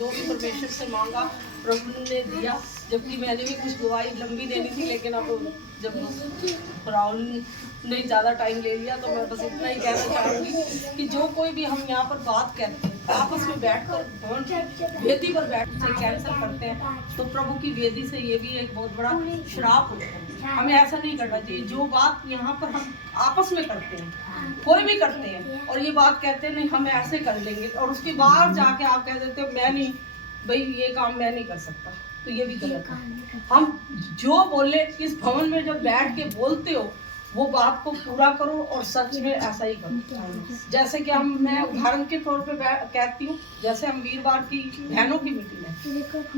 जो भी परमेश्वर से मांगा प्रभु ने दिया, जबकि मैंने भी कुछ दुआई लंबी देनी थी, लेकिन अब जब राहुल ने ज़्यादा टाइम ले लिया तो मैं बस इतना ही कहना चाहूँगी कि जो कोई भी हम यहाँ पर बात करते हैं आपस में बैठकर वेदी पर बैठ से कैंसिल करते हैं तो प्रभु की वेदी से ये भी एक बहुत बड़ा श्राप होता है। हमें ऐसा नहीं करना चाहिए। जो बात यहाँ पर हम आपस में करते हैं, कोई भी करते हैं और ये बात कहते हैं नहीं हम ऐसे कर लेंगे, और उसके बाद जाके आप कह देते हो मैं नहीं, भाई ये काम मैं नहीं कर सकता, तो ये भी गलत है। हम जो बोले इस भवन में जब बैठ के बोलते हो वो बात को पूरा करो और सच में ऐसा ही करो। जैसे कि मैं उदाहरण के तौर पे कहती हूँ, जैसे हम वीरवार की बहनों की मीटिंग है,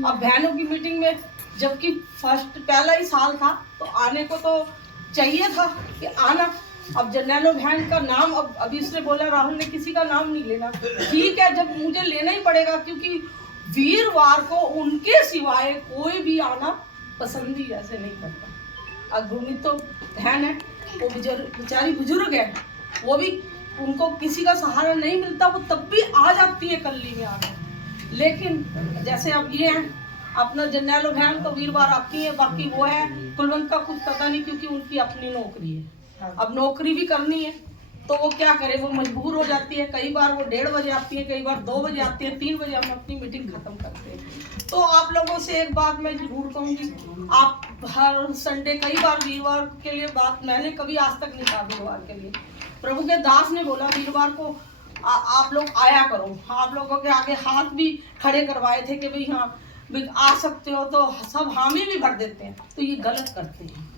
अब बहनों की मीटिंग में जबकि पहला ही साल था तो आने को तो चाहिए था कि आना। अब जर्नैलो बहन का नाम अब अभी उसने बोला राहुल ने किसी का नाम नहीं लेना, ठीक है, जब मुझे लेना ही पड़ेगा क्योंकि वीरवार को उनके सिवाय कोई भी आना पसंद ही ऐसे नहीं करता। अब गुरमीत तो बहन है, वो बेचारी बुजुर्ग है, वो भी उनको किसी का सहारा नहीं मिलता, वो तब भी आ जाती है कल्ली में आकर। लेकिन जैसे अब ये है अपना जर्नैलो बहन तो वीरवार आती है, बाकी वो है कुलवंत का कुछ पता नहीं क्योंकि उनकी अपनी नौकरी है, अब नौकरी भी करनी है तो वो क्या करे, वो मजबूर हो जाती है। कई बार वो 1:30 बजे आती है, कई बार 2 बजे आती है, 3 बजे हम अपनी मीटिंग खत्म करते हैं। तो आप लोगों से एक बात मैं जरूर कहूँगी, आप हर संडे, कई बार वीरवार के लिए बात मैंने कभी आज तक नहीं कहा वीरवार के लिए। प्रभु के दास ने बोला वीरवार को आप लोग आया करो, आप लोगों के आगे हाथ भी खड़े करवाए थे कि भाई हाँ आ सकते हो, तो सब हामी भी भर देते हैं, तो ये गलत करते हैं।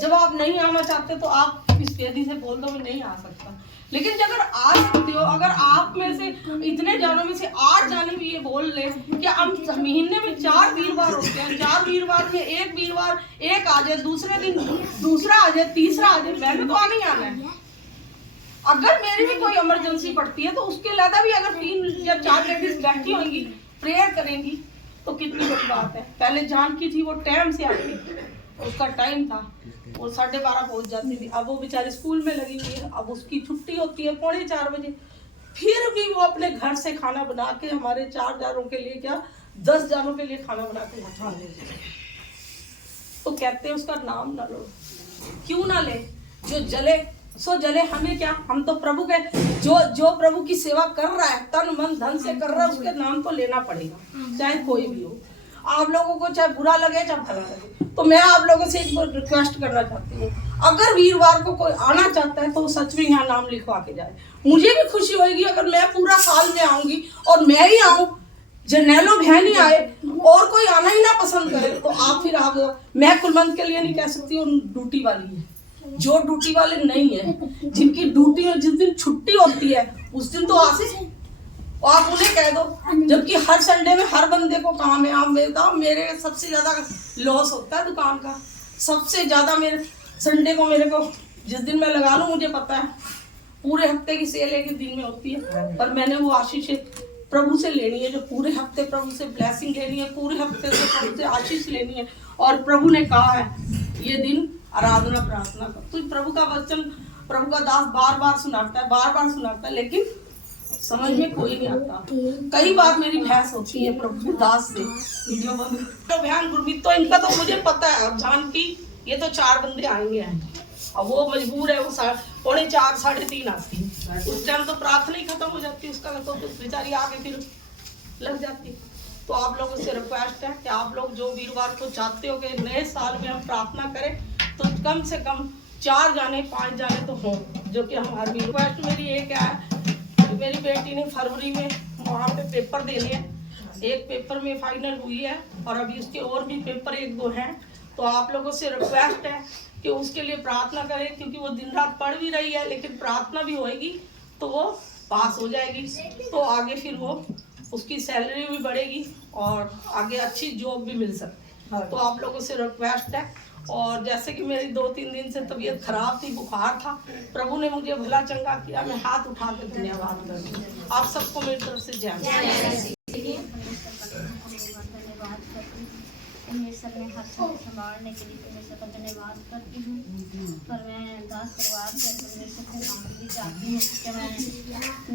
जब आप नहीं आना चाहते तो आप इस वेदी से बोल दो मैं नहीं आ सकता, लेकिन अगर आ सकते हो, अगर आप में से इतने जानों में से 8 जाने भी ये बोल ले कि हम महीने में 4 वीरवार होते हैं, 4 वीरवार में एक वीरवार एक आ जाए, दूसरे दिन दूसरा आ जाए, तीसरा आ जाए, मैंने तो आना ही आना है। अगर मेरी भी कोई इमरजेंसी पड़ती है तो उसके अलावा भी अगर 3 या 4 लेडीज बैठी होंगी प्रेयर करेंगी तो कितनी बड़ी बात है। पहले जानकी थी वो टाइम से आती थी, उसका टाइम था, वो 12:30 पहुंच जाती थी। अब वो बेचारी स्कूल में लगी हुई है, अब उसकी छुट्टी होती है 3:45 बजे, फिर भी वो अपने घर से खाना बना के हमारे 4 जानों के लिए क्या 10 जानों के लिए खाना बना के उठा ले। तो कहते हैं उसका नाम ना लो, क्यों ना ले, जो जले सो जले, हमें क्या, हम तो प्रभु के जो प्रभु की सेवा कर रहा है तन मन धन से कर रहा है उसके नाम तो लेना पड़ेगा, चाहे कोई भी हो। आप लोगों को चाहे बुरा लगे चाहे भला लगे, तो मैं आप लोगों से एक बार रिक्वेस्ट करना चाहती हूँ, अगर वीरवार को कोई आना चाहता है तो सच में यहाँ नाम लिखवा के जाए। मुझे भी खुशी होगी अगर मैं पूरा साल में आऊंगी और मैं ही आऊँ, जर्नैलो बहन ही आए और कोई आना ही ना पसंद करे, तो आप मैं कुलवंत के लिए नहीं कह सकती हूँ ड्यूटी वाली है, जो ड्यूटी वाले नहीं है, जिनकी ड्यूटी में जिस दिन छुट्टी होती है उस दिन तो आसे आप उन्हें कह दो, जबकि हर संडे में हर बंदे को काम है। आप बताओ मेरे सबसे ज्यादा लॉस होता है दुकान का, सबसे ज्यादा मेरे संडे को मेरे को जिस दिन मैं लगा लूं मुझे पता है पूरे हफ्ते की सेल एक दिन में होती है, पर मैंने वो आशीष प्रभु से लेनी है, जो पूरे हफ्ते प्रभु से ब्लेसिंग लेनी है, पूरे हफ्ते से प्रभु से आशीष लेनी है। और प्रभु ने कहा है ये दिन आराधना प्रार्थना कर, तो प्रभु का वचन प्रभु का दास बार बार सुनाता है, लेकिन समझ में कोई नहीं आता। कई बार मेरी बहस होती है प्रभु के दास से, तो बहन गुरमीत तो इनका तो मुझे पता है, अब जानकी ये तो 4 बंदे आएंगे, अब वो मजबूर है, वो 3:45 3:30 आती है, उस टाइम तो प्रार्थना ही खत्म हो जाती है उसका, तो बेचारी आके फिर लग जाती है। तो आप लोगों से रिक्वेस्ट है कि आप लोग जो वीरवार को चाहते हो कि नए साल में हम प्रार्थना करें तो कम से कम 4 जाने 5 जाने तो हों, जो कि हमारी रिक्वेस्ट मेरी एक है। मेरी बेटी ने फरवरी में वहाँ पे पेपर देने हैं, एक पेपर में फाइनल हुई है और अभी उसके और भी पेपर 1-2 हैं, तो आप लोगों से रिक्वेस्ट है कि उसके लिए प्रार्थना करें, क्योंकि वो दिन रात पढ़ भी रही है, लेकिन प्रार्थना भी होएगी तो वो पास हो जाएगी, तो आगे फिर वो उसकी सैलरी भी बढ़ेगी और आगे अच्छी जॉब भी मिल सकती है। तो आप लोगों से रिक्वेस्ट है। और जैसे कि मेरी 2-3 दिन से तबीयत खराब थी, बुखार था, प्रभु ने मुझे भला चंगा किया, मैं हाथ उठा के धन्यवाद करती हूँ। आप सबको मेरी तरफ से जय। में हर समय संभालने के लिए परमेश्वर का धन्यवाद करती हूँ। पर मैं दास परिवार से परमेश्वर से मांग भी चाहती हूँ कि मैं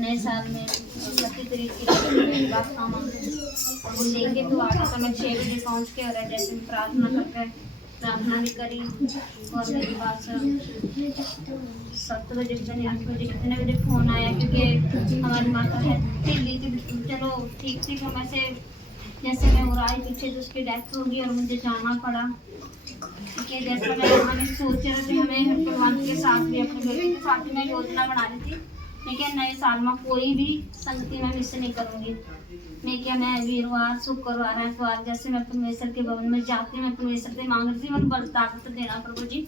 नए साल में 31 तारीख की प्रार्थना मांगूँ और वो लेके तो आगे तो मैं 6 बजे पहुँच के और जैसे भी प्रार्थना करके प्रार्थना भी करी और मेरी बात 7 बजे पता नहीं 8 बजे कितने बजे फ़ोन आया क्योंकि हमारी माता है ली थी, चलो ठीक थी तो मैं से जैसे मैं और आई पीछे तो उसकी डेथ हो गई और मुझे जाना पड़ा कि जैसा मैंने सोच रही थी हमें भगवान के साथ भी अपने बेटे के साथ भी मैं योजना बना रही थी लेकिन नए साल में कोई भी संगति मैं मिस नहीं करूँगी। मैं वीरवार शुक्रवार एतवार जैसे मैं परमेश्वर के भवन में जाती मैं परमेश्वर से मांग रही थी मैं बल ताकत देना प्रभु जी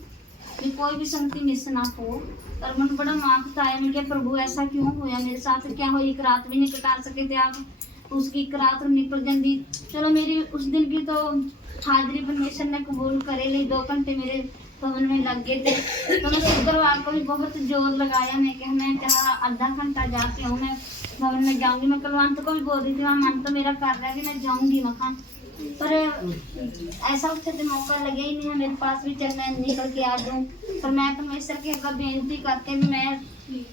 कि कोई भी संगति मिस ना हो। और मन बड़ा मांगता है मैं क्या प्रभु ऐसा क्यों हुआ मेरे साथ क्या हो एक रात भी नहीं कटा सके थे आप उसकी एक रात निकल जाती। चलो मेरी उस दिन की तो हाजिरी परमेश्वर ने कबूल करे ले 2 घंटे मेरे भवन में लग गए थे तो मैं शुक्रवार को भी बहुत जोर लगाया मैं चाहे आधा घंटा जाके हूँ मैं भवन में जाऊंगी। मैं कलवंत को भी बोल रही थी वहाँ मन तो मेरा कर रहा है कि मैं जाऊंगी वहाँ पर ऐसा उससे तो मौका लगे ही नहीं है मेरे पास भी चल मैं निकल के आ जाऊँ। पर मैं परमेश्वर के अगर बेनती करके भी मैं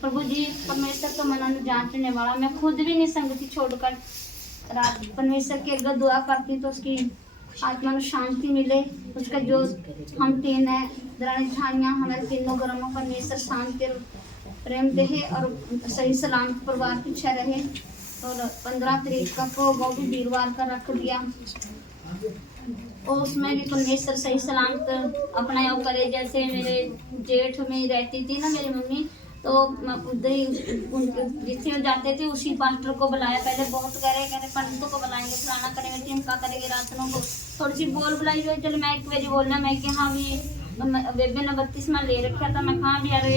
प्रभु जी परमेश्वर को मना जांचने वाला मैं खुद भी नहीं संगति छोड़कर रात परमेश्वर के अगर दुआ करती तो उसकी आत्मा में शांति मिले। उसका जो हम 3 है दरानी झाइयाँ हमारे तीनों घरों परमेश्वर शांति प्रेम दे और सही सलामत परिवार पीछे रहे। और 15 तारीख का को वो भी वीरवार का रख दिया और उसमें भी परमेश्वर सही सलामत अपना यो करे। जैसे मेरे जेठ में रहती थी ना मेरी मम्मी तो उधर ही जिससे जाते थे उसी पास्टर को बुलाया पहले बहुत कहते पंडितों को बुलाएंगे फलाना करेंगे टिमका करेंगे रातों को थोड़ी सी बोल बुलाई हुई। चलो मैं 1 बजे बोलना मैं कि हाँ भी बेबे ने 32 में ले रखा था मैं कहाँ भी यार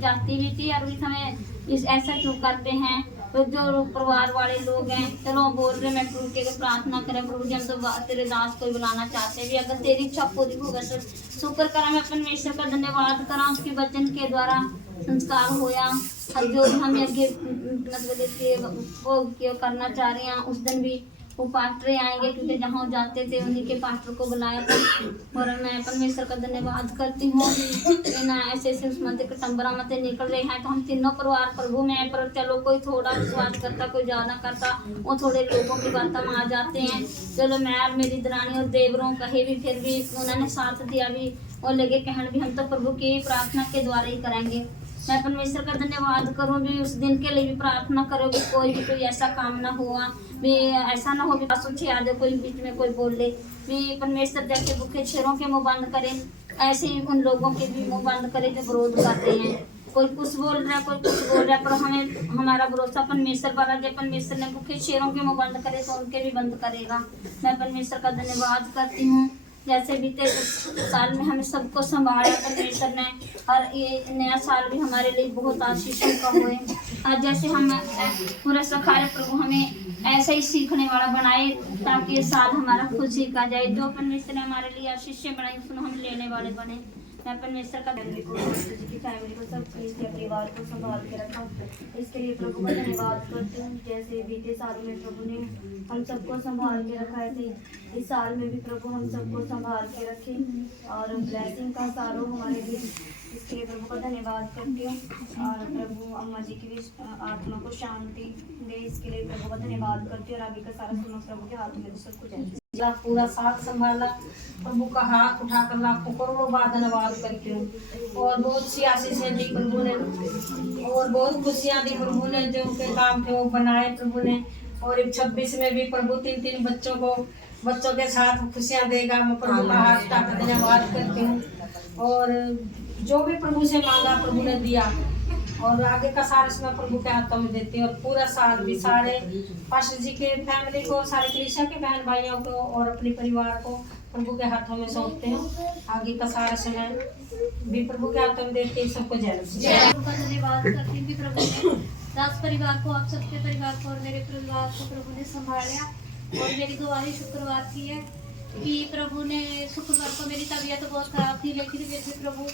जाती भी थी यार हमें इस ऐसा क्यों करते हैं तो जो परिवार वाले लोग हैं चलो बोल रहे मैं प्रभु के प्रार्थना करें प्रभु जी हम तो तेरे दास को बुलाना चाहते भी अगर तेरी इच्छा पूरी होगा तो शुक्र करा मैं परमेश्वर का धन्यवाद करा उसके वचन के द्वारा संस्कार होया और जो हमें आगे मतलब वो क्यों करना चाह रहे हैं उस दिन भी वो पास्टर आएंगे क्योंकि जहाँ जाते थे उन्हीं के पास्टर को बुलाया था। और मैं परमेश्वर का धन्यवाद करती हूँ ना ऐसे ऐसे उस मध्य कटम्बरा मत निकल रहे हैं तो हम तीनों परिवार प्रभु में पर चलो कोई थोड़ा विश्वास करता कोई ज़्यादा करता वो थोड़े लोगों की बातों में आ जाते हैं। चलो मैं और मेरी दरानी और देवरों कहे भी फिर भी उन्होंने साथ दिया भी और लगे कहन भी हम तो प्रभु की प्रार्थना के द्वारा ही करेंगे। मैं परमेश्वर का धन्यवाद करूँ भी उस दिन के लिए भी प्रार्थना करो भी कोई ऐसा काम ना हुआ भी ऐसा ना हो भी बस उठे आ जाए कोई बीच में कोई बोल ले भी परमेश्वर जैसे भूखे शेरों के मुंह बंद करे ऐसे ही उन लोगों के भी मुंह बंद करे जो विरोध करते हैं। कोई कुछ बोल रहा है कोई कुछ बोल रहा है पर हमें हमारा भरोसा परमेश्वर वाला जब परमेश्वर ने भूखे शेरों के मुंह बंद करे तो उनके भी बंद करेगा। मैं परमेश्वर का धन्यवाद करती हूँ जैसे बीते साल में हमें सबको संभाला परमेश्वर ने और ये नया साल भी हमारे लिए बहुत आशीषों का हुए और जैसे हम पूरा सखारे प्रभु हमें ऐसे ही सीखने वाला बनाए ताकि ये साल हमारा खुशी का जाए जो परमेश्वर ने हमारे लिए आशीष बनाई उसमें हम लेने वाले बने। मैं परमेश्वर का फैमिली को सब इसके परिवार को संभाल के रखा इसके लिए प्रभु का धन्यवाद करती हूँ। जैसे बीते साल में प्रभु ने हम सबको संभाल के रखा थे इस साल में भी प्रभु हम सबको संभाल के रखे और ब्लेसिंग का साल हो हमारे लिए इसके लिए प्रभु का धन्यवाद करती हूँ। और प्रभु अम्मा जी की भी आत्मा को शांति दे इसके लिए प्रभु का धन्यवाद करती हूँ और आगे का सारा सुनो प्रभु के हाथ में सब कुछ पूरा साथ संभाला प्रभु का हाथ उठाकर लाखों करोड़ों बार धन्यवाद करती हूँ। और बहुत सी आशीषें दी प्रभु ने और बहुत खुशियाँ दी प्रभु ने जो उनके काम थे वो बनाए प्रभु ने। और 26 में भी प्रभु 3 बच्चों के साथ खुशियाँ देगा। मैं प्रभु का हाथ उठाकर धन्यवाद करती हूँ और जो भी प्रभु से मांगा प्रभु ने दिया और आगे का सारा इसमें प्रभु के हाथों में देती हूँ। और पूरा साल भी सारे पास्टर जी के फैमिली को सारे कलीसिया के बहन भाइयों को और अपने परिवार को प्रभु के हाथों में सौंपते हैं। आगे का सारा समय भी प्रभु के हाथों में देते हैं। सबको जय का धन्यवाद करती हूँ कि प्रभु ने दास परिवार को आप सबके परिवार को और मेरे परिवार को प्रभु ने संभाला। और मेरी गवाही शुक्रवार की है कि प्रभु ने शुक्रवार को मेरी तबीयत बहुत खराब थी लेकिन फिर भी प्रभु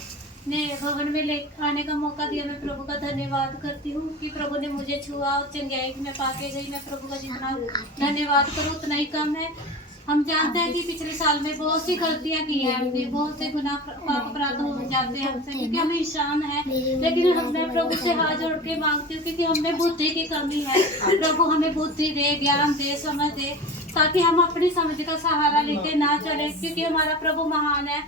ने भवन में ले आने का मौका दिया। मैं प्रभु का धन्यवाद करती हूँ कि प्रभु ने मुझे छुआ और चंगाई में पाके गई। मैं प्रभु का जितना धन्यवाद करूँ उतना ही कम है। हम जानते हैं कि पिछले साल में बहुत सी गलतियां की है हमने, बहुत से गुनाह पाप अपराध हो जाते हैं हमसे, क्योंकि हम इंसान हैं। लेकिन मैं प्रभु से हाथ जोड़ के मांगती हूँ, क्योंकि हमें बुद्धि की कमी है। प्रभु हमें बुद्धि दे, ज्ञान दे, समझ दे, ताकि हम अपनी समझ का सहारा लेके ना चले, क्योंकि हमारा प्रभु महान है।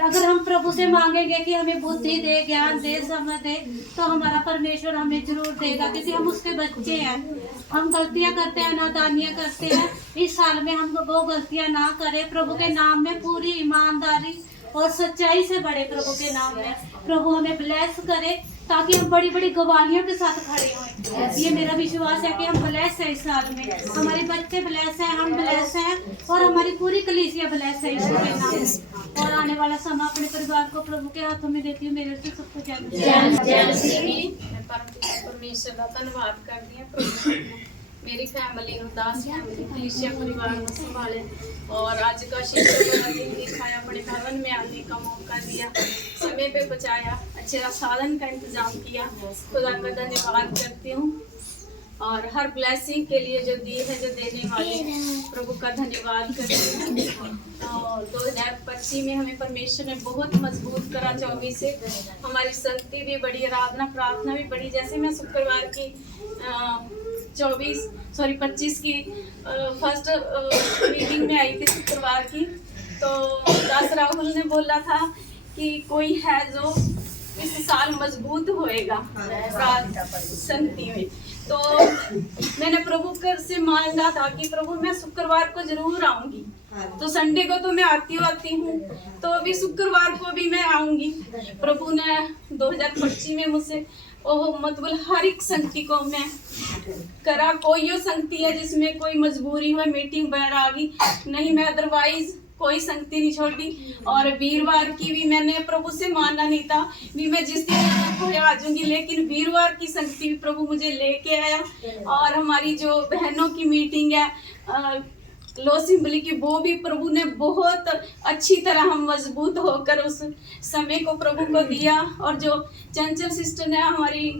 अगर हम प्रभु से मांगेंगे कि हमें बुद्धि दे, ज्ञान दे, समझ दे, तो हमारा परमेश्वर हमें जरूर देगा, क्योंकि हम उसके बच्चे हैं। हम गलतियां करते हैं, नादानियां करते हैं। इस साल में हम वो गलतियां ना करें। प्रभु के नाम में पूरी ईमानदारी और सच्चाई से बढ़े प्रभु के नाम में। प्रभु हमें ब्लेस करे, ताकि हम बड़ी बड़ी गवाहियों के साथ खड़े हों। ये मेरा विश्वास है कि हम ब्लेस है इस साल में। हमारे बच्चे ब्लेस हैं, हम ब्लेस हैं, और हमारी पूरी कलीसिया ब्लेस है यीशु के नाम में। और आने वाला समय अपने परिवार को प्रभु के हाथों में देती हूँ। मेरे से सबको परमेश्वर का धन्यवाद करती हूँ। प्रभु मेरी फैमिली दास फैमिली कलीसिया परिवार को संभाले, और आज का शिक्षक का दिन दिखाया, अपने भवन में आने का मौका दिया, समय पे बचाया, अच्छे साधन का इंतजाम किया। खुदा का धन्यवाद करती हूँ, और हर ब्लेसिंग के लिए जो दी है, जो देने वाले प्रभु का धन्यवाद करती हूँ। और 2025 में हमें परमेश्वर ने बहुत मजबूत करा। 24 से हमारी शक्ति भी बढ़ी, आराधना प्रार्थना भी बढ़ी। जैसे मैं शुक्रवार की 25 की फर्स्ट मीटिंग में आई थी शुक्रवार की, तो दास राहुल ने बोला था कि कोई है जो इस साल मजबूत होएगा संगति में। तो मैंने प्रभु से मांगा था कि प्रभु मैं शुक्रवार को जरूर आऊंगी। तो संडे को तो मैं आती हूँ, तो अभी शुक्रवार को भी मैं आऊंगी। प्रभु ने 2025 में मुझसे मतलब हर एक संगति को मैं करा। कोई यो संगति है जिसमें कोई मजबूरी हो, मीटिंग वगैरह आ गई, नहीं मैं अदरवाइज कोई संगति नहीं छोड़ी। और वीरवार की भी मैंने प्रभु से माना नहीं था भी मैं जिस दिन को आ जाऊंगी, लेकिन वीरवार की संगति भी प्रभु मुझे लेके आया। और हमारी जो बहनों की मीटिंग है लो सिंबली की, वो भी प्रभु ने बहुत अच्छी तरह हम मजबूत होकर उस समय को प्रभु को दिया। और जो चंचल सिस्टर ने हमारी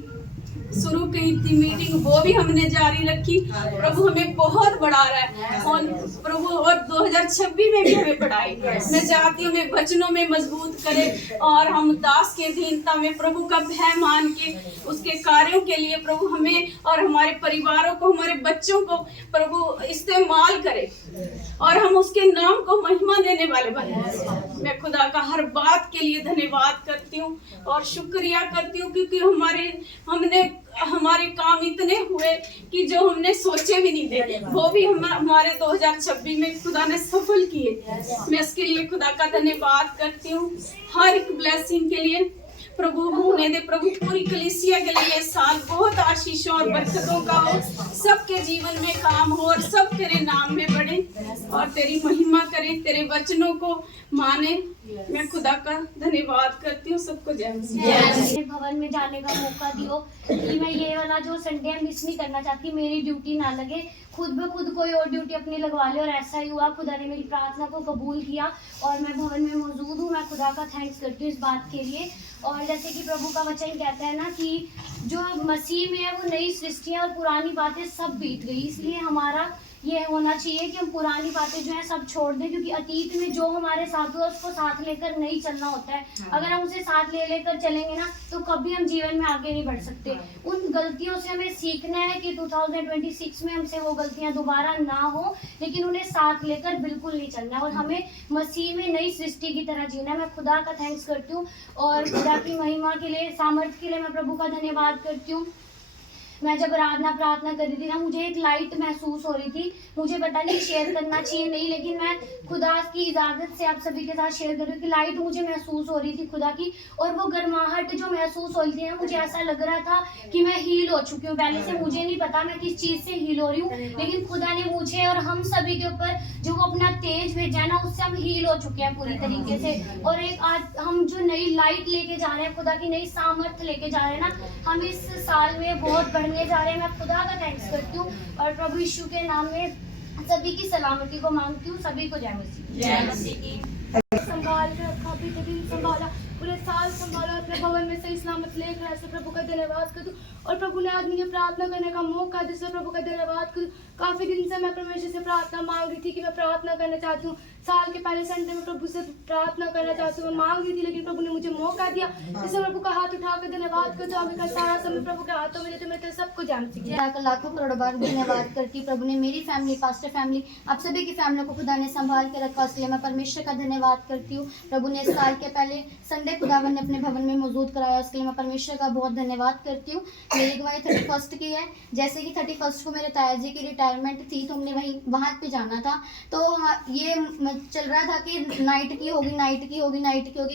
शुरू की थी मीटिंग, वो भी हमने जारी रखी। प्रभु हमें बहुत बढ़ा रहा है, और प्रभु और 2026 में भी हमें बढ़ाए। मैं चाहती हूँ हमें वचनों में मजबूत करे, और हम दास के दीनता में प्रभु का भय मान के उसके कार्यों के लिए प्रभु हमें और हमारे परिवारों को, हमारे बच्चों को प्रभु इस्तेमाल करे, और हम उसके नाम को महिमा देने वाले बने। मैं खुदा का हर बात के लिए धन्यवाद करती हूँ और शुक्रिया करती हूँ, क्योंकि हमारे काम इतने हुए कि जो हमने सोचे भी नहीं थे, वो भी हमारे 2026 में खुदा ने सफल किए। मैं इसके लिए खुदा का धन्यवाद करती हूँ। हर एक ब्लेसिंग के लिए प्रभु होने दे। प्रभु पूरी कलीसिया के लिए साल बहुत आशीषों और बरकतों का हो, सबके जीवन में काम हो, और सब तेरे नाम में बढ़े और तेरी महिमा करें, तेरे वचनों को माने। मैं खुदा का धन्यवाद करती हूँ। सबको जय मसीह। भवन में जाने का मौका दियो कि मैं ये वाला जो संडे मिस नहीं करना चाहती, मेरी ड्यूटी ना लगे, खुद ब खुद कोई और ड्यूटी अपनी लगवा ले। और ऐसा ही हुआ, खुदा ने मेरी प्रार्थना को कबूल किया और मैं भवन में मौजूद हूँ। मैं खुदा का थैंक्स करती हूँ इस बात के लिए। और जैसे कि प्रभु का वचन कहता है ना कि जो मसीह में है वो नई सृष्टियाँ और पुरानी बातें सब बीत गई। इसलिए हमारा ये होना चाहिए कि हम पुरानी बातें जो है सब छोड़ दें, क्योंकि अतीत में जो हमारे साथ हुआ उसको साथ लेकर नहीं चलना होता है। अगर हम उसे साथ ले लेकर चलेंगे ना, तो कभी हम जीवन में आगे नहीं बढ़ सकते। उन गलतियों से हमें सीखना है कि 2026 में हमसे वो गलतियां दोबारा ना हो, लेकिन उन्हें साथ लेकर बिल्कुल नहीं चलना है, और हमें मसीह में नई सृष्टि की तरह जीना है। मैं खुदा का थैंक्स करती हूँ, और खुदा की महिमा के लिए, सामर्थ्य के लिए मैं प्रभु का धन्यवाद करती हूँ। मैं जब आराधना प्रार्थना कर रही थी ना, मुझे एक लाइट महसूस हो रही थी। मुझे पता नहीं शेयर करना चाहिए नहीं, लेकिन मैं खुदा की इजाज़त से आप सभी के साथ शेयर कर रही हूँ कि लाइट मुझे महसूस हो रही थी खुदा की। और वो गर्माहट जो महसूस हो रही थी ना, मुझे ऐसा लग रहा था कि मैं हील हो चुकी हूँ। पहले से मुझे नहीं पता मैं किस चीज़ से हील हो रही हूँ, लेकिन खुदा ने मुझे और हम सभी के ऊपर जो वो अपना तेज भेजा है ना, उससे हम हील हो चुके हैं पूरी तरीके से। और एक आज हम जो नई लाइट लेके जा रहे हैं, खुदा की नई सामर्थ्य लेके जा रहे हैं ना, हम इस साल में बहुत बढ़ने जा रहे हैं। मैं खुदा का थैंक्स करती हूँ और प्रभु यीशु के नाम में सभी की सलामती को मांगती हूँ। सभी को जय मसीह। जय मसीह की। संभाल के रखा, भी संभाला, पूरे साल संभाला, अपने भवन में हमें सही सलामत लेकर ऐसे प्रभु का धन्यवाद कर दूँ। और प्रभु ने आज मुझे प्रार्थना करने का मौका दिया, जिससे प्रभु का धन्यवाद करूँ। काफ़ी दिन से मैं परमेश्वर से प्रार्थना मांग रही थी कि मैं प्रार्थना करना चाहती हूँ, साल के पहले संडे में प्रभु से प्रार्थना करना चाहती हूँ, मांग रही थी, लेकिन प्रभु ने मुझे मौका दिया, जिससे प्रभु का हाथ उठाकर धन्यवाद कर दो। अभी का सारा समय प्रभु के हाथों में देते, मैं तो सबको जानती हूँ। खुदा का लाखों करोड़ों बार धन्यवाद करती हूँ। प्रभु ने मेरी फैमिली, पास्टर फैमिली, आप सभी की फैमिली को खुदा ने संभाल के रखा, इसलिए मैं परमेश्वर का धन्यवाद करती हूँ। प्रभु ने इस साल के पहले संडे खुदावन ने अपने भवन में मौजूद कराया, उसके लिए मैं परमेश्वर का बहुत धन्यवाद करती हूँ। मेरी गवाही 31 की है। जैसे कि 31 को मेरे ताया जी की रिटायरमेंट थी, तो हमने वहाँ पे जाना था। तो ये चल रहा था कि नाइट की होगी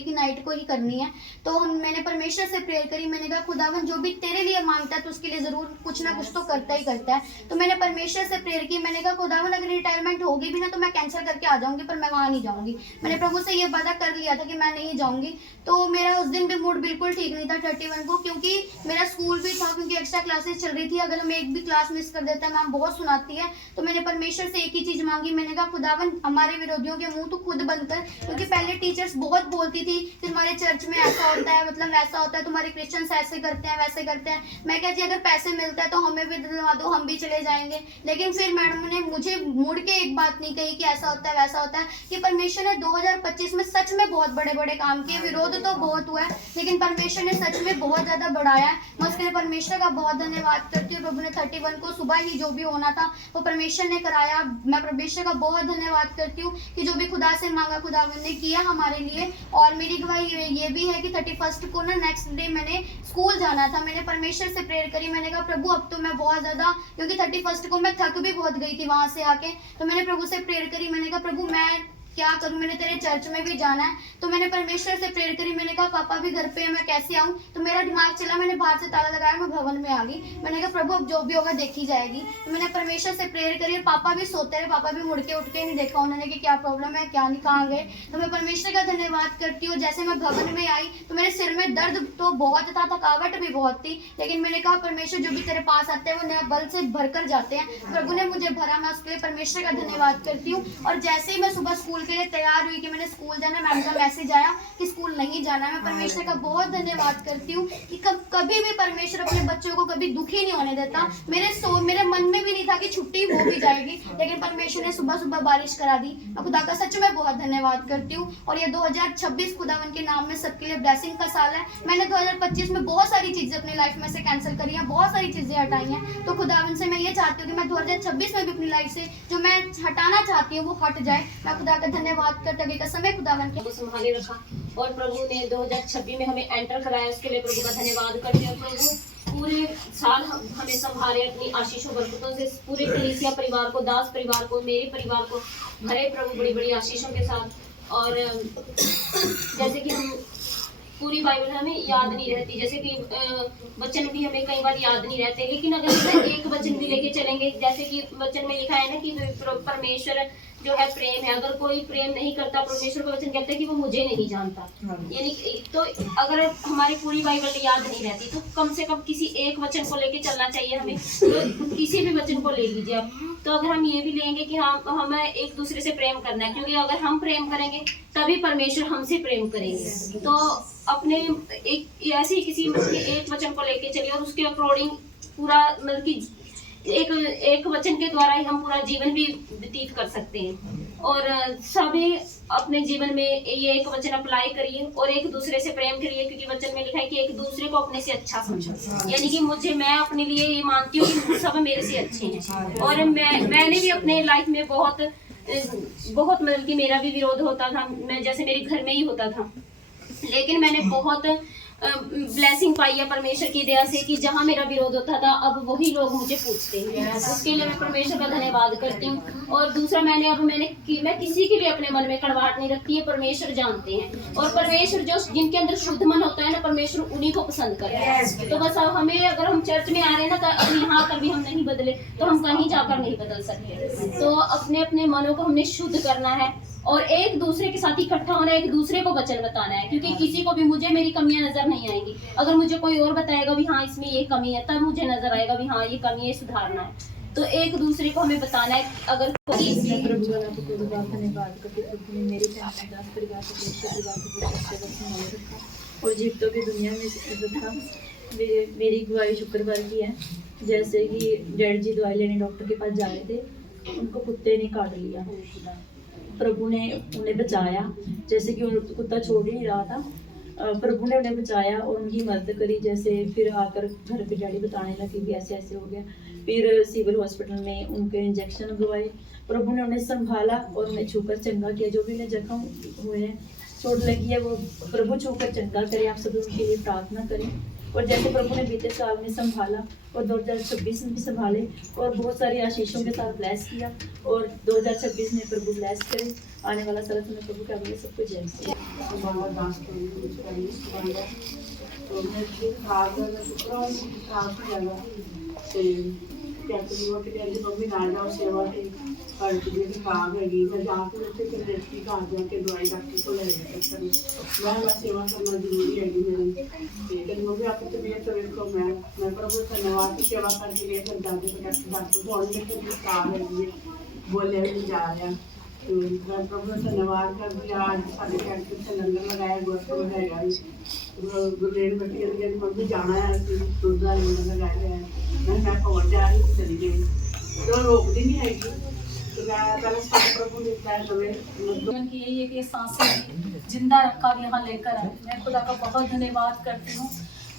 कि नाइट को ही करनी है। तो मैंने परमेश्वर से प्रेयर करी, मैंने कहा खुदावन जो भी तेरे लिए मांगता है तो उसके लिए ज़रूर कुछ ना कुछ तो करता ही करता है। तो मैंने परमेश्वर से प्रेयर की, मैंने कहा खुदावन अगर रिटायरमेंट होगी भी ना तो मैं कैंसिल करके आ जाऊँगी, पर मैं वहाँ नहीं जाऊँगी। मैंने प्रभु से ये वादा कर लिया था कि मैं नहीं जाऊँगी। तो मेरा उस दिन भी मूड बिल्कुल ठीक नहीं था 31 को, क्योंकि मेरा स्कूल भी था, क्योंकि एक्स्ट्रा क्लासेस चल रही थी। अगर हम एक भी क्लास मिस कर देते हैं, मैम बहुत सुनाती है। तो मैंने परमेश्वर से एक ही चीज़ मांगी, मैंने कहा खुदावन हमारे विरोधियों के मुंह तो खुद बंद कर, क्योंकि पहले टीचर्स बहुत बोलती थी कि तुम्हारे चर्च में ऐसा होता है, मतलब वैसा होता है, तुम्हारे क्रिश्चियंस ऐसे करते हैं वैसे करते हैं। मैं कहा जी अगर पैसे मिलता है तो हमें भी दिलवा दो, हम भी चले जाएंगे। लेकिन फिर मैडम ने मुझे मुड़ के एक बात नहीं कही कि ऐसा होता है वैसा होता है, कि परमेश्वर ने 2025 में सच में बहुत बड़े बड़े काम किए। विरोध तो बहुत हुआ है, लेकिन परमेश्वर ने सच में बहुत ज़्यादा बढ़ाया है। मैं उसके लिए परमेश्वर का बहुत धन्यवाद करती हूँ। प्रभु ने 31 को सुबह ही जो भी होना था वो परमेश्वर ने कराया। मैं परमेश्वर का बहुत धन्यवाद करती हूँ कि जो भी खुदा से मांगा खुदावन ने किया हमारे लिए। और मेरी गवाही ये भी है कि 31 को ना नेक्स्ट डे मैंने स्कूल जाना था। मैंने परमेश्वर से प्रेयर करी, मैंने कहा प्रभु अब तो मैं बहुत ज़्यादा, क्योंकि 31 को मैं थक भी बहुत गई थी वहाँ से आके। तो मैंने प्रभु से प्रेयर करी, मैंने कहा प्रभु मैं क्या करूं, मैंने तेरे चर्च में भी जाना है। तो मैंने परमेश्वर से प्रेयर करी, मैंने कहा पापा भी घर पे है, मैं कैसे आऊं। तो मेरा दिमाग चला, मैंने बाहर से ताला लगाया, मैं भवन में आ गई। मैंने कहा प्रभु अब जो भी होगा देखी जाएगी। तो मैंने परमेश्वर से प्रेयर करी, और पापा भी सोते रहे, पापा भी मुड़ के उठ के नहीं देखा उन्होंने कि क्या प्रॉब्लम है, क्या नहीं, कहाँ गए। तो मैं परमेश्वर का धन्यवाद करती हूँ। जैसे मैं भवन में आई तो मेरे सिर में दर्द तो बहुत था, थकावट भी बहुत थी, लेकिन मैंने कहा परमेश्वर जो भी तेरे पास आते हैं वो नया बल से भरकर जाते हैं। प्रभु ने मुझे भरा, मैं उसके लिए परमेश्वर का धन्यवाद करती हूँ। और जैसे ही मैं सुबह स्कूल के लिए तैयार हुई कि मैंने स्कूल जाना, मैम का मैसेज आया कि स्कूल नहीं जाना है। मैं परमेश्वर का बहुत धन्यवाद करती हूँ कि कभी भी परमेश्वर अपने बच्चों को कभी दुखी नहीं होने देता। मेरे मन में भी नहीं था कि छुट्टी हो भी जाएगी, लेकिन परमेश्वर ने सुबह सुबह बारिश करा दी। मैं खुदा का सच में बहुत धन्यवाद करती हूँ। और ये 2026 खुदावन के नाम में सबके लिए ब्लेसिंग का साल है। मैंने 2025 में बहुत सारी चीजें अपनी लाइफ में से कैंसिल करी हैं, बहुत सारी चीजें हटाई हैं। तो खुदावन से मैं ये चाहती हूँ कि मैं 2026 में भी अपनी लाइफ से जो मैं हटाना चाहती हूँ वो हट जाए। मैं खुदा का धन्यवाद करते का समय खुदावन के संभाले रखा, और प्रभु ने 2026 में हमें एंटर कराया, उसके लिए प्रभु का धन्यवाद करते हैं। प्रभु पूरे साल हमें संभाले अपनी आशीषों बरकतों से, पूरे कलीसिया परिवार को, दास परिवार को, मेरे परिवार को भरे प्रभु बड़ी बड़ी आशीषों के साथ। और जैसे कि हम पूरी बाइबल हमें याद नहीं रहती, जैसे कि वचन भी हमें कई बार याद नहीं रहते, लेकिन अगर हम एक वचन भी लेके चलेंगे, जैसे कि वचन में लिखा है ना कि परमेश्वर जो है प्रेम है। अगर कोई प्रेम नहीं करता, परमेश्वर का वचन कहता है कि वो मुझे नहीं जानता। यानी तो अगर हमारी पूरी बाइबल याद नहीं रहती तो कम से कम किसी एक वचन को लेके चलना चाहिए हमें। तो किसी भी वचन को ले लीजिए आप। तो अगर हम ये भी लेंगे कि हमें एक दूसरे से प्रेम करना है, क्योंकि अगर हम प्रेम करेंगे तभी परमेश्वर हमसे प्रेम करेंगे। तो अपने एक ऐसे ही किसी एक वचन को लेके चलिए, और उसके अकॉर्डिंग पूरा मतलब कि एक वचन के द्वारा ही हम पूरा जीवन भी व्यतीत कर सकते हैं। और सभी अपने जीवन में ये एक वचन अप्लाई करिए और एक दूसरे से प्रेम करिए, क्योंकि वचन में लिखा है कि एक दूसरे को अपने से अच्छा समझो। यानी कि मैं अपने लिए ये मानती हूँ कि सब मेरे से अच्छे हैं। और मैंने भी अपने लाइफ में बहुत मतलब कि मेरा भी विरोध होता था, मैं जैसे मेरे घर में ही होता था, लेकिन मैंने बहुत ब्लेसिंग पाई है परमेश्वर की दया से कि जहाँ मेरा विरोध होता था अब वही लोग मुझे पूछते हैं। उसके लिए मैं परमेश्वर का धन्यवाद करती हूँ। और दूसरा मैं किसी के लिए अपने मन में कड़वाहट नहीं रखती है, परमेश्वर जानते हैं। और परमेश्वर जो जिनके अंदर शुद्ध मन होता है ना, परमेश्वर उन्हीं को पसंद करता है। तो बस अब हमें, अगर हम चर्च में आ रहे हैं ना, तो अब यहाँ कर भी हम नहीं बदले तो हम कहीं जाकर नहीं बदल सकते। तो अपने अपने मनों को हमने शुद्ध करना है और एक दूसरे के साथ इकट्ठा होना है, एक दूसरे को वचन बताना है, क्योंकि किसी को भी मुझे मेरी कमियां नजर नहीं आएंगी। अगर मुझे कोई और बताएगा भी हाँ इसमें ये कमी है, तब मुझे नजर आएगा भी हाँ ये कमी है, सुधारना है। तो एक दूसरे को हमें बताना है। अगर कोई और जीवितों की दुनिया में इज्जत था। मेरी गवाही शुक्रवार की है। जैसे कि डैड जी दवाई लेने डॉक्टर के पास जा रहे थे, उनको कुत्ते ने काट लिया। प्रभु ने उन्हें बचाया, जैसे कि कुत्ता छोड़ ही नहीं रहा था। प्रभु ने उन्हें बचाया और उनकी मदद करी। जैसे फिर आकर घर पे डैडी बताने लगे कि ऐसे ऐसे हो गया। फिर सिविल हॉस्पिटल में उनके इंजेक्शन लगवाए। प्रभु ने उन्हें संभाला और उन्हें छूकर चंगा किया। जो भी उन्हें जख्म हुए हैं, चोट लगी है, वो प्रभु छूकर चंगा करे। आप सभी उनके लिए प्रार्थना करें। और जैसे प्रभु ने बीते साल में संभाला और 2026 में भी संभाले और बहुत सारी आशीषों के साथ ब्लेस किया, और 2026 में प्रभु ब्लेस करे। आने वाला साल में प्रभु का बोले सबको जय मसीह। मम्मी ना जाओ सेवा से खराब हैगी, मैं जाकर उत्थे फिर देखी घर जाके दवाई डॉक्टर को ले मैं सेवा करना जरूरी हैगी मेरी। कहती मम्मी आपकी तबीयत तो देखो, मैं प्रभु धन्यवाद की सेवा करके गए फिर जाके डॉक्टर को मेरी खराब हैगी, बोले भी नहीं जा रहा। तो मैं प्रभु धन्यवाद कर दिया। आज साढ़े कैंटीन से लंगर लगाया, गुरु हैगा गुरलेन बच्ची मम्मी जाना है, दूध का लंगर लगाया है। मैं पहुँच जा रही थी, चली गई, तो रोकती नहीं हैगी। तो मैं पहले सारे प्रभु देता है जीवन की यही है कि ये सांसें जिंदा रखा और यहाँ लेकर आए। मैं खुदा का बहुत धन्यवाद करती हूँ।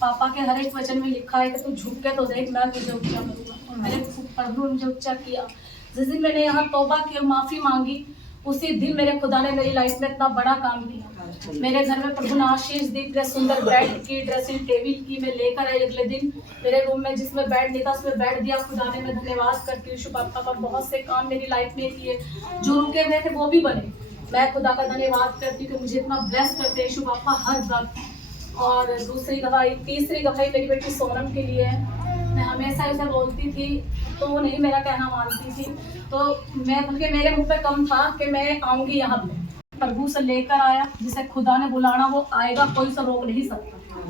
पापा के हर एक वचन में लिखा है कि तू झुक के तो देख, मैं तुझे ऊंचा करूँगा। और मेरे प्रभु ने मुझे ऊंचा किया। जिस दिन मैंने यहाँ तौबा की और माफ़ी मांगी, उसी दिन मेरे खुदा ने मेरी लाइफ में इतना बड़ा काम किया। मेरे घर में प्रभु ने आशीष दी, इतने सुंदर बेड की, ड्रेसिंग टेबल की। मैं लेकर आई अगले दिन मेरे रूम में, जिसमें बेड नहीं था उसमें बेड दिया खुदा ने। मैं धन्यवाद करती हूँ। पापा का बहुत से काम मेरी लाइफ में किए, जो रुके हुए थे वो भी बने। मैं खुदा का धन्यवाद करती हूँ कि मुझे इतना ब्लेस करते हैं यीशु पापा हर वक्त। और दूसरी गवाही, तीसरी गवाही मेरी बेटी सोनम के लिए है। मैं हमेशा इसे बोलती थी तो वो नहीं मेरा कहना मानती थी, तो मैं बल्कि मेरे मुंह पे कम था कि मैं आऊँगी यहाँ पे। प्रभु से लेकर आया, जिसे खुदा ने बुलाना वो आएगा, कोई उसे रोक नहीं सकता।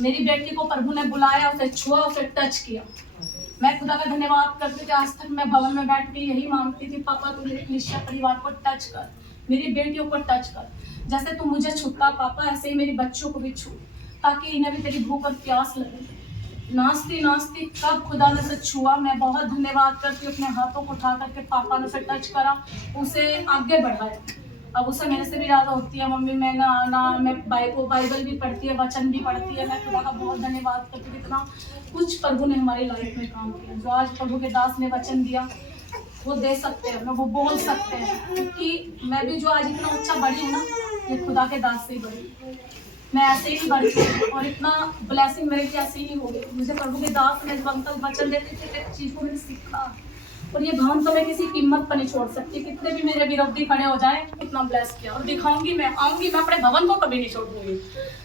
मेरी बेटी को प्रभु ने बुलाया, उसे छुआ, उसे टच किया। मैं खुदा का धन्यवाद करती थी। आज तक मैं भवन में बैठ के यही मांगती थी, पापा तू मेरे कलीसिया परिवार को टच कर, मेरी बेटियों को टच कर। जैसे तू मुझे छूता पापा, ऐसे ही मेरी बच्चों को भी छू, ताकि इन्हें भी तेरी भूख और प्यास लगे। नाचती नाचती कब खुदा ने उसे छुआ। मैं बहुत धन्यवाद करती हूँ। अपने हाथों को उठा करके पापा ने उसे टच करा, उसे आगे बढ़ाया। अब उसे मेरे से भी ज़्यादा होती है, मम्मी मैं मैं बाइबल भी पढ़ती है, वचन भी पढ़ती है। मैं खुदा का बहुत धन्यवाद करती हूँ। इतना कुछ प्रभु ने हमारी लाइफ में काम किया। जो आज प्रभु के दास ने वचन दिया वो दे सकते हैं, वो बोल सकते हैं, क्योंकि मैं भी जो आज इतना अच्छा बढ़ी हूँ ना, ये खुदा के दास से ही बढ़ी। मैं ऐसे ही बढ़ी और इतना ब्लेसिंग मेरे लिए ऐसे ही हो गई। मुझे प्रभु के दास ने जब अंकल वचन देते थे, एक चीज़ को मैंने सीखा। और ये भवन तो मैं किसी कीमत पर नहीं छोड़ सकती, कितने भी मेरे विरोधी खड़े हो जाए, इतना ब्लेस किया। और दिखाऊंगी, मैं आऊंगी, मैं अपने भवन को कभी नहीं छोड़ूंगी।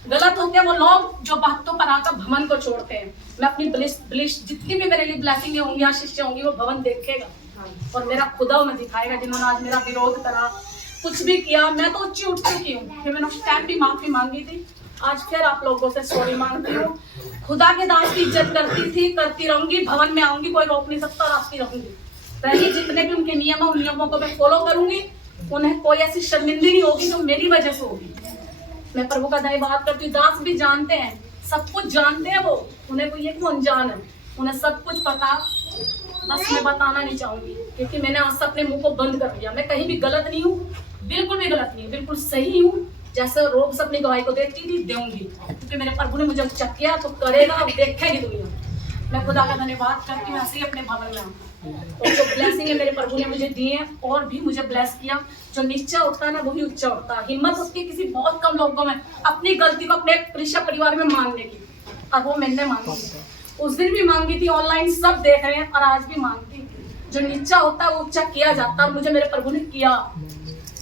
गलत होते हैं वो लोग जो बातों पर आकर भवन को छोड़ते हैं। मैं अपनी ब्लिस जितनी भी मेरे लिए ब्लेसिंग होंगी, आशीष होंगी, वो भवन देखेगा और मेरा खुदा उन्हें दिखाएगा। जिन्होंने आज मेरा विरोध करा, कुछ भी किया, मैं तो ऊंची उठ चुकी हूँ। फिर मैंने उस टाइम भी माफी मांगी थी, आज फिर आप लोगों से सॉरी मांगती हूँ। खुदा के दास की इज्जत करती थी, करती रहूंगी। भवन में आऊंगी, कोई रोक नहीं सकता, और आती रहूंगी। रही जितने भी उनके नियम है, उन नियमों को मैं फॉलो करूंगी। उन्हें कोई ऐसी शर्मिंदगी नहीं होगी जो मेरी वजह से होगी। मैं प्रभु का धन्यवाद करती हूँ। दास भी जानते हैं, सब कुछ जानते हैं वो, उन्हें कोई एक अनजान है, उन्हें सब कुछ पता, बस मैं बताना नहीं चाहूंगी, क्योंकि मैंने आज से अपने मुंह को बंद कर दिया। मैं कहीं भी गलत नहीं हूँ, बिल्कुल भी गलत नहीं हूँ, बिल्कुल सही हूँ। जैसे रोज अपनी गवाही को देती थी, दूंगी, क्योंकि मेरे प्रभु ने मुझे अच्छा किया तो करेगा, देखेगी दुनिया। मैं खुदा का धन्यवाद करती हूँ। ऐसे ही अपने भवन में और जो ब्लेसिंग है मेरे प्रभु ने मुझे दिए हैं, और भी मुझे ब्लेस किया। जो नीचा उठता है ना, वही ऊंचा उठता है। हिम्मत होती है किसी बहुत कम लोगों में अपनी गलती को अपने कलीसिया परिवार में मांगने की, और वो मैंने मांगी। उस दिन भी मांगी थी, ऑनलाइन सब देख रहे हैं, और आज भी मांगती। जो नीचा होता है वो ऊंचा किया जाता है, और मुझे मेरे प्रभु ने किया।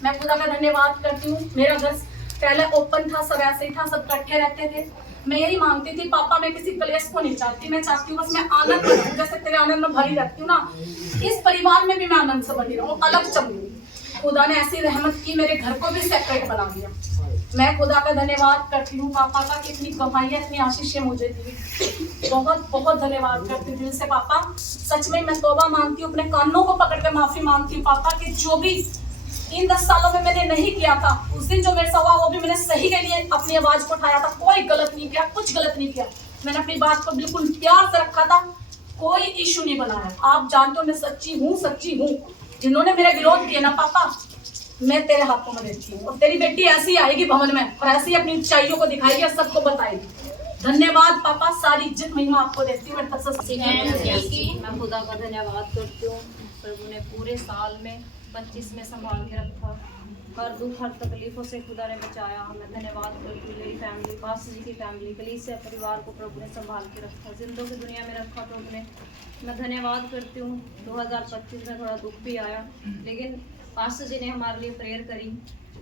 मैं खुदा का धन्यवाद करती हूँ। मेरा घर पहले ओपन था, सब ऐसे ही था, सब इकट्ठे रहते थे। मैं यही मांगती थी, पापा मैं किसी क्लेश को नहीं चाहती, मैं चाहती हूँ बस मैं आनंद रहूं, जैसे तेरे आनंद में भरी रहती हूँ ना, इस परिवार में भी मैं आनंद से भरी रहूं, अलग चमकूं। खुदा ने ऐसी रहमत की, मेरे घर को भी सेपरेट बना दिया। मैं खुदा का धन्यवाद करती हूँ पापा का, कितनी गवाहियाँ, इतनी आशीषें मुझे दी। बहुत बहुत धन्यवाद करती हूँ दिल से पापा। सच में मैं तौबा मांगती हूँ, अपने कानों को पकड़ के माफी मांगती हूँ पापा, कि जो भी इन 10 सालों में मैंने नहीं किया था। उस दिन जो मेरे से हुआ वो भी मैंने सही के लिए अपनी आवाज को उठाया था, कोई गलत नहीं किया, कुछ गलत नहीं किया। मैंने अपनी बात को बिल्कुल प्यार से रखा था, कोई इशू नहीं बनाया। आप जानते हो मैं सच्ची हूँ। जिन्होंने मेरा विरोध किया ना पापा, मैं तेरे हाथों में देती हूँ और तेरी बेटी ऐसी आएगी भवन में और ऐसी अपनी ऊंचाइयों को दिखाएगी और सबको बताएगी। धन्यवाद पापा, सारी इज्जत महिमा आपको देती हूँ। मैं खुदा का धन्यवाद करती हूँ। प्रभु ने पूरे साल में 25 में संभाल के रखा, हर दुख हर तकलीफों से खुदा ने बचाया। मैं धन्यवाद करती हूँ मेरी फैमिली, पास्टर जी की फैमिली, कलीसिया परिवार को प्रभु ने संभाल के रखा, जिंदों की दुनिया में रखा प्रभु ने। मैं धन्यवाद करती हूँ। 2025 में थोड़ा दुख भी आया, लेकिन पास्टर जी ने हमारे लिए प्रेयर करी,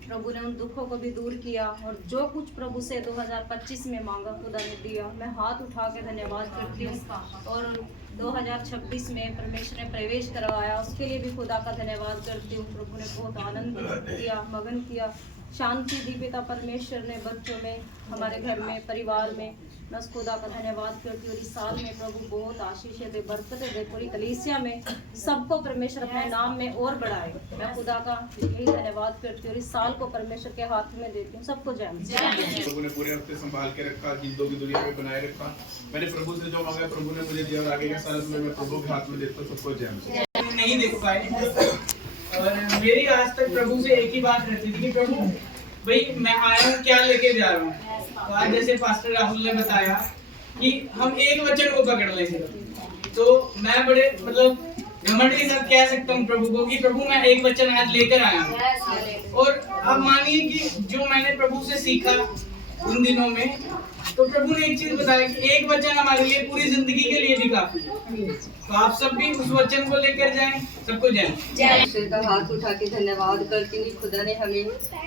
प्रभु ने उन दुखों को भी दूर किया और जो कुछ प्रभु से 2025 में मांगा खुदा ने दिया। मैं हाथ उठा के धन्यवाद करती हूँ और 2026 में परमेश्वर ने प्रवेश करवाया, उसके लिए भी खुदा का धन्यवाद करती हूँ। प्रभु ने बहुत आनंद किया, मगन किया, शांति दी पिता परमेश्वर ने बच्चों में, हमारे घर में, परिवार में। मैं उस खुदा का धन्यवाद करती हूँ। इस साल में प्रभु बहुत आशीषें दे, बरकतें दे, पूरी कलीसिया में सबको परमेश्वर अपने नाम में और बढ़ाए। मैं खुदा का यही धन्यवाद करती हूँ। इस साल को परमेश्वर के हाथ में देती हूँ। सबको जय मसीह। प्रभु ने पूरे हफ्ते संभाल के रखा, जिंदों की दुनिया में बनाए रखा। मैंने प्रभु से जो मांगा प्रभु ने मुझे दिया और आगे का सारा मैं प्रभु के हाथ में देता हूँ। सबको जय मसीह। नहीं देख पाए और मेरी आज तक प्रभु से एक ही बात रहती थी कि प्रभु भाई मैं आया हूँ, क्या लेके जा रहा हूँ। तो आज जैसे पास्टर राहुल ने बताया कि हम एक वचन को पकड़ लेंगे, तो मैं बड़े घमंड के साथ कह सकता हूँ प्रभु को कि प्रभु मैं एक वचन आज लेकर आया हूँ। और आप मानिए कि जो मैंने प्रभु से सीखा उन दिनों में, तो प्रभु ने एक चीज बताया कि एक वचन हमारे लिए पूरी जिंदगी के लिए भी काफी है। तो आप सब भी उस वचन को लेकर जाएं। सबको जय। का हाथ उठा के धन्यवाद करती हूँ। खुदा ने हमें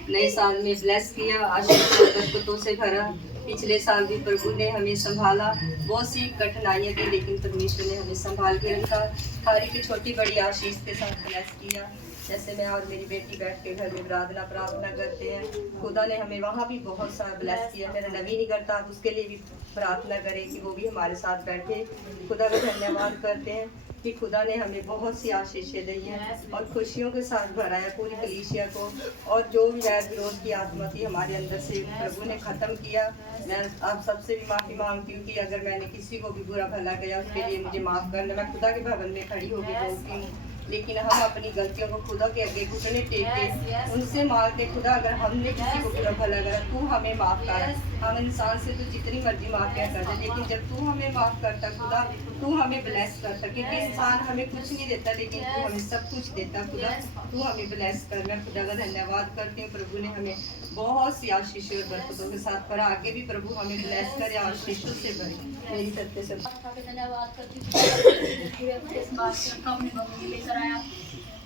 नए साल में ब्लेस किया, आशीष बरकतों से भरा। पिछले साल भी प्रभु ने हमें संभाला, बहुत सी कठिनाइयाँ थी लेकिन परमेश्वर ने हमें संभाल के रखा। हर एक छोटी बड़ी आशीष के साथ ब्लेस किया। जैसे मैं और मेरी बेटी बैठ के घर में प्रार्थना करते हैं, खुदा ने हमें वहाँ भी बहुत सारा ब्लेस किया। मेरा नवी नहीं करता, आप उसके लिए भी प्रार्थना करें कि वो भी हमारे साथ बैठे। खुदा का धन्यवाद करते हैं कि खुदा ने हमें बहुत सी आशीषें दी हैं और खुशियों के साथ भराया पूरी कलीसिया को। और जो भी वैर विरोध की आत्मा थी हमारे अंदर से प्रभु ने ख़त्म किया। मैं आप सबसे भी माफ़ी मांगती हूँ कि अगर मैंने किसी को भी बुरा भला गया उसके लिए मुझे माफ़ करना। मैं खुदा के भवन में खड़ी होकर बोलती हूँ, लेकिन हम अपनी गलतियों को खुदा के आगे घुटने टेक के उनसे मांगते, खुदा अगर हमने किसी को बुरा भला करा तू हमें माफ़ कर। हम इंसान से तो जितनी मर्जी माफ़िया कर दे, लेकिन जब तू हमें माफ़ करता खुदा, तू हमें ब्लेस करता। क्योंकि इंसान हमें कुछ नहीं देता लेकिन तू हमें सब कुछ देता। खुदा तू हमें ब्लेस कर। मैं खुदा का धन्यवाद करती हूँ। प्रभु ने हमें बहुत सी आशीष और बरकतों के साथ भरा, आगे भी प्रभु हमें ब्लेस करे, आशीषों से भरे। मेरी तरफ से धन्यवाद करती हूँ।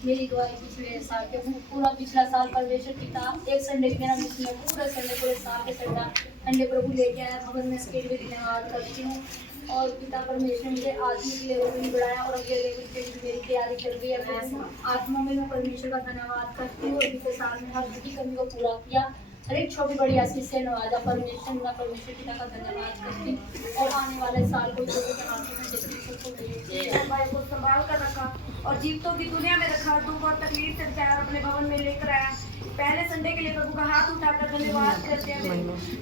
मेरी दुआई पिछले साल के पूरा पिछला साल परमेश्वर पिता एक संडे मेरा मिशन पूरे साल के संडे प्रभु लेके आया भवन में, इसके लिए धन्यवाद करती हूँ। और पिता परमेश्वर मुझे आत्मिक लेवल पर भी बढ़ाया और अगले लेवल पे भी मेरी तैयारी चल रही है। मैं आत्मा में मैं परमेश्वर का धन्यवाद करती हूँ। पिछले साल में हर की कमी को पूरा किया, हर एक छोटी बड़ी आशीष से नवाजा परमेश्वर पिता का धन्यवाद करती हूँ। और आने वाले साल को भाई को संभाल कर रखा और जीवतों की दुनिया में रखा, दुख और तकलीफ से बचाया और अपने भवन में लेकर आया। पहले संडे के लिए प्रभु का हाथ उठाकर धन्यवाद करते हैं।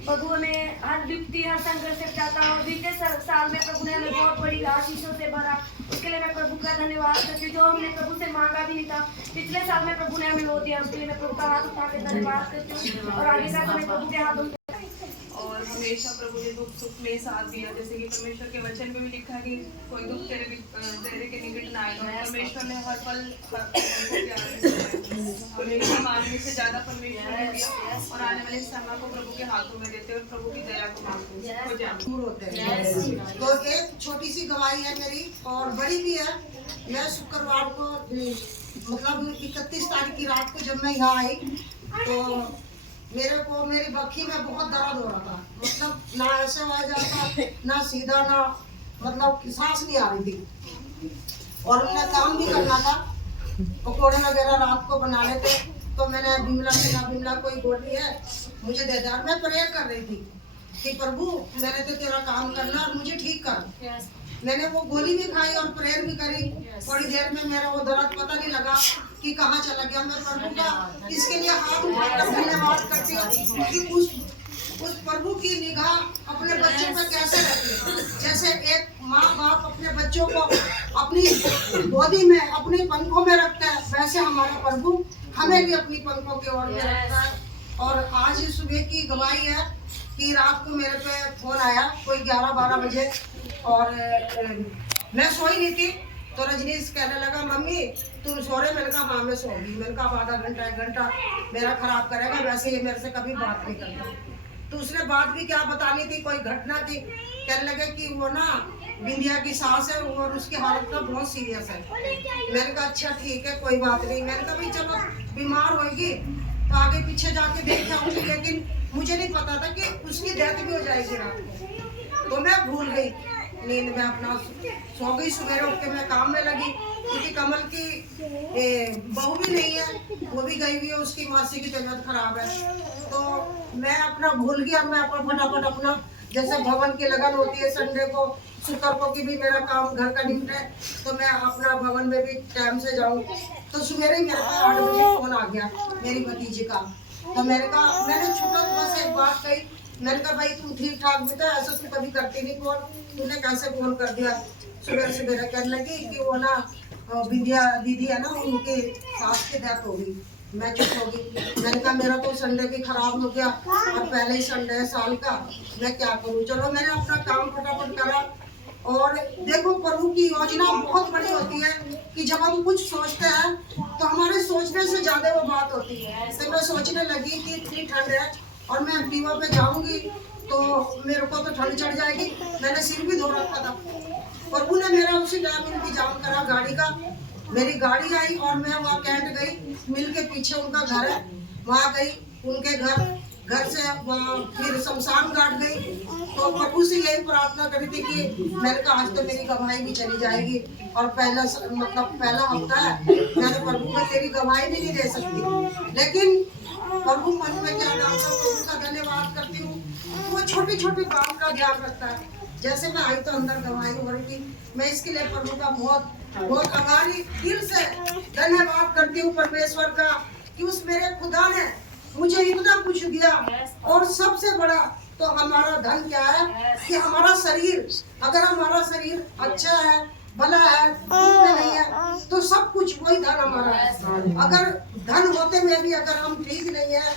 प्रभु हमें हर विपत्ति हर संघर्ष से बचाता है और बीते साल में प्रभु ने हमें बहुत बड़ी आशीषों से भरा। उसके लिए मैं प्रभु का धन्यवाद करती हूँ। जो हमने प्रभु से मांगा भी नहीं था, पिछले साल में प्रभु ने हमें वो दिया, उसके लिए मैं प्रभु का हाथ उठाकर धन्यवाद करती हूँ। और आगे का समय प्रभु के हाथों और हमेशा प्रभु ने दुख सुख में साथ दिया। जैसे कि परमेश्वर के वचन में भी लिखा है कि कोई दुख तेरे के निकट ना आएगा। परमेश्वर ने हर पल हमेशा मांगने से ज्यादा परमेश्वर ने दिया और आने वाले समय को प्रभु के हाथों में देते और प्रभु की दया को मांगते हैं। तो एक छोटी सी गवाही है मेरी और बड़ी भी है। मैं शुक्रवार को 31 तारीख की रात को जब मैं यहाँ आई तो मेरी बखी में बहुत दर्द हो रहा था। ना ऐसे हो जाता, ना सीधा, ना सांस नहीं आ रही थी। और हमने काम भी करना था, पकौड़े वगैरह रात को बना लेते। तो मैंने बिमला कोई गोटी है मुझे दे दे। मैं प्रेयर कर रही थी कि प्रभु मैंने तो तेरा काम करना और मुझे ठीक कर। मैंने वो गोली भी खाई और प्रेयर भी करी। थोड़ी देर में मेरा वो दर्द पता नहीं लगा कि कहाँ चला गया। मैं प्रभु का इसके लिए हाथ उठाकर धन्यवाद करती हूँ कि उस प्रभु की निगाह अपने बच्चों पर कैसे रखे। जैसे एक माँ बाप अपने बच्चों को अपनी गोदी में अपने पंखों में रखता है, वैसे हमारा प्रभु हमें भी अपनी पंखों के ओर में रखता है। और आज सुबह की गवाही है कि रात को मेरे पे फोन आया कोई 11-12 बजे और मैं सोई नहीं थी, तो रजनीश कहने लगा मम्मी तुम सो रहे? मैंने कहा हाँ मैं सो गई। मैंने कहा आधा घंटा 1 घंटा मेरा खराब करेगा, वैसे ये मेरे से कभी बात नहीं करता। तो उसने बात भी क्या बतानी थी, कोई घटना थी। कहने लगे कि वो ना बिंदिया की सास है और उसकी हालत ना बहुत सीरियस है। मैंने कहा अच्छा ठीक है कोई बात नहीं। मैंने कहा भाई चलो बीमार होगी तो आगे पीछे जाके देख आऊंगी, लेकिन मुझे नहीं पता था कि उसकी डेथ भी हो जाएगी रात को। तो मैं भूल गई, नींद में अपना सो गई। सवेरे उठ के मैं काम में लगी, क्योंकि कमल की बहू भी नहीं है, वो भी गई हुई है, उसकी मासी की तबीयत खराब है। तो मैं अपना भूल गया। मैं फटाफट अपना जैसे भवन की लगन होती है संडे को शुक्र को कि भी मेरा काम घर का निपटे तो मैं अपना भवन में भी टाइम से जाऊँ। तो सवेरे ही मेरे पास 8 बजे फोन आ गया मेरी भतीजी का। तो मैंने छुपा बस एक बात कही, मैंने कहा भाई तुम ठीक ठाक बेटा, ऐसा तुम कभी करती नहीं फोन, तूने कैसे फोन कर दिया सुबह सवेरे? कहने लगी कि वो ना विद्या दीदी है ना उनके सास की डेथ हो गई। मैं चुप हो गई। मैंने कहा मेरा तो संडे भी खराब हो गया और पहले ही संडे है साल का, मैं क्या करूँ। चलो मैंने अपना काम फटाफट करा। और देखो प्रभु की योजना बहुत बड़ी होती है कि जब हम कुछ सोचते हैं तो हमारे सोचने से ज्यादा वो बात होती है। तो मैं सोचने लगी कि इतनी ठंड है और मैं एक्टिवा पे जाऊंगी तो मेरे को तो ठंड चढ़ जाएगी। मैंने सिर भी धो रखा था। प्रभु ने मेरा उसी टाइम इंतजाम करा गाड़ी का। मेरी गाड़ी आई और मैं वहाँ कैंट गई, मिल के पीछे उनका घर है वहाँ गई, उनके घर से वहाँ फिर शमशान घाट गई। तो प्रभु से यही प्रार्थना करी थी कि मैंने कहा आज तो मेरी गवाही भी चली जाएगी और पहला हफ्ता है, मैं तो प्रभु को तेरी गवाही भी नहीं दे सकती। लेकिन प्रभु मन में क्या डालता हूँ, प्रभु का धन्यवाद करती हूँ। वो छोटी छोटी बात का ध्यान रखता है। जैसे मैं आई तो अंदर गवाही हो रही थी, मैं इसके लिए प्रभु का बहुत आभारी दिल से धन्यवाद करती हूँ परमेश्वर का कि उस मेरे खुदा ने मुझे इतना कुछ दिया। और सबसे बड़ा तो हमारा धन क्या है कि हमारा शरीर, अगर हमारा शरीर अच्छा है भला है नहीं है तो सब कुछ वही धन हमारा है। अगर धन होते हुए भी अगर हम ठीक नहीं है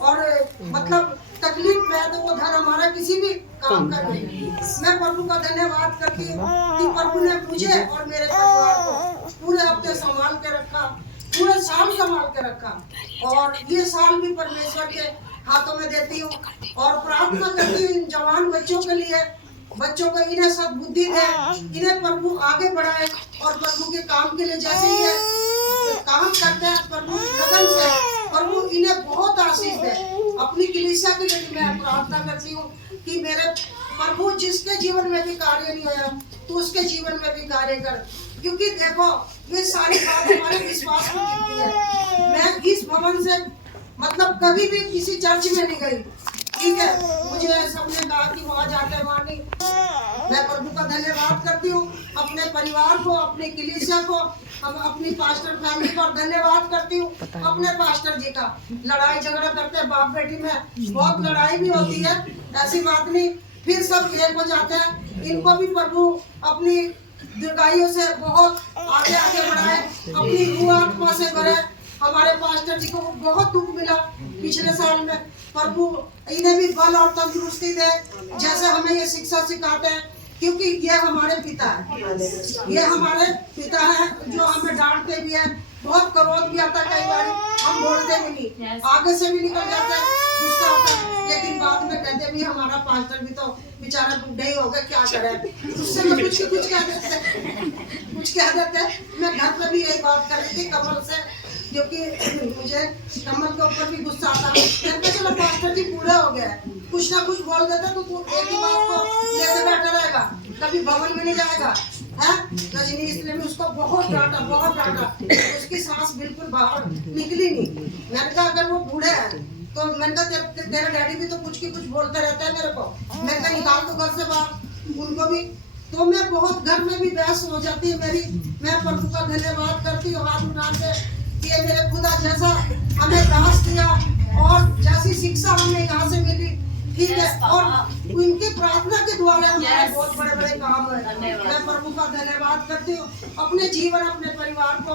और मतलब तकलीफ में है तो वो धन हमारा किसी भी काम का नहीं। मैं प्रभु का धन्यवाद करती हूँ कि प्रभु ने मुझे और मेरे परिवार को पूरे हफ्ते संभाल के रखा, पूरे साल संभाल के रखा। और ये साल भी परमेश्वर के हाथों में देती हूँ और प्रार्थना करती हूँ इन जवान बच्चों के लिए, बच्चों को इन्हें सद्बुद्धि दे, इन्हें प्रभु आगे बढ़ाए और प्रभु के काम के लिए जैसे ही काम करते हैं प्रभु लगन से, प्रभु इन्हें बहुत आशीष दे। अपनी कलीसिया के लिए मैं प्रार्थना करती हूँ कि मेरे प्रभु जिसके जीवन में भी कार्य नहीं होया तो उसके जीवन में भी कार्य कर, क्योंकि देखो ये सारी बात हमारे विश्वास में दिखती है। मैं इस भवन से मतलब कभी भी किसी चर्च में नहीं गई, ठीक है, मुझे सबने कहा कि वहाँ जाके वहाँ नहीं। मैं प्रभु का धन्यवाद करती हूँ, अपने परिवार को, अपने कलीसिया को, हम अपनी पास्टर फैमिली पर धन्यवाद करती हूँ। अपने पास्टर जी का लड़ाई झगड़ा करते हैं बाप बेटी में, बहुत लड़ाई भी होती है, ऐसी बात नहीं, फिर सब एक हो जाते हैं। इनको भी प्रभु अपनी दीर्घायु से बहुत आगे आगे बढ़ाए, अपनी रूह आत्मा से भरे। हमारे पास्टर जी को बहुत दुख मिला पिछले साल में, प्रभु इन्हें भी बल और तंदुरुस्ती दे जैसे हमें ये शिक्षा सिखाते हैं, क्योंकि ये हमारे पिता है, ये हमारे पिता है जो हमें डांटते भी है, बहुत क्रोध भी आता है, कई बार हम बोलते भी नहीं, आगे से भी निकल जाते हैं, गुस्सा आता है, लेकिन बाद में कहते भी हमारा पास्टर भी तो बेचारा बुढ़े ही हो गए, क्या करे, उससे मैं कुछ कह देते। मैं घर पे भी यही बात कर रही थी कमल से, क्योंकि मुझे कमल के ऊपर भी गुस्सा आता है। चलो पास्टर जी बूढ़ा हो गया है, कुछ ना कुछ बोल देता तो तू एक ही बात को लेकर बैठा रहेगा, कभी भवन में नहीं जाएगा, है? रजनी इसलिए भी उसको बहुत डांटा, उसकी सांस बिल्कुल बाहर निकली नहीं। मैंने कहा अगर वो बूढ़े हैं तो मैंने कहा तेरा डैडी भी तो कुछ की कुछ बोलते रहता है मेरे को, मैंने कहा निकाल तो घर से बाहर उनको भी। तो मैं बहुत घर में भी बहस हो जाती है मेरी। मैं प्रभु का धन्यवाद करती हूँ हाथ उठा के कि ये मेरे खुदा जैसा हमें दास दिया और जैसी शिक्षा हमें यहाँ से मिली, ठीक है, और उनकी प्रार्थना के द्वारा हमारे बहुत बड़े बड़े काम है। मैं प्रभु का धन्यवाद करती हूँ अपने जीवन अपने परिवार को